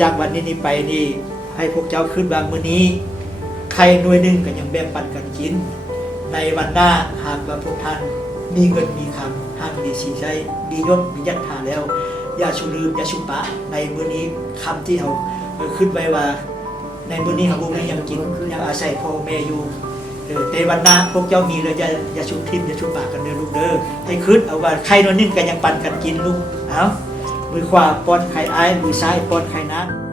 จากวันนี้ไปนี่ให้พวกเจ้าขึ้นบางมื้อนี้ใครหน่วยหนึ่งก็ยังแบ่งปันกันกินในวันหน้าหากว่าพวกท่านมีเงินมีคำหากมีสีใช้มียศมียัตถาแล้วอย่าชุลืมอย่าชุปะในมื้อนี้คำที่เขาขึ้นไว้ว่าในมื้อนี้เขาบ่มียังกินยังอาศัยพ่อแม่อยู่ในวันหน้าพวกเจ้ามีเลยอย่าชุบทิมอย่าชุบปากกันเด้อลูกเด้อให้ขึ้นเอาว่าใครนอนนิ่งกันยังปันกันกินลูกเอามือขวาป้อนไข่อ้ายมือซ้ายป้อนไข่น้ำ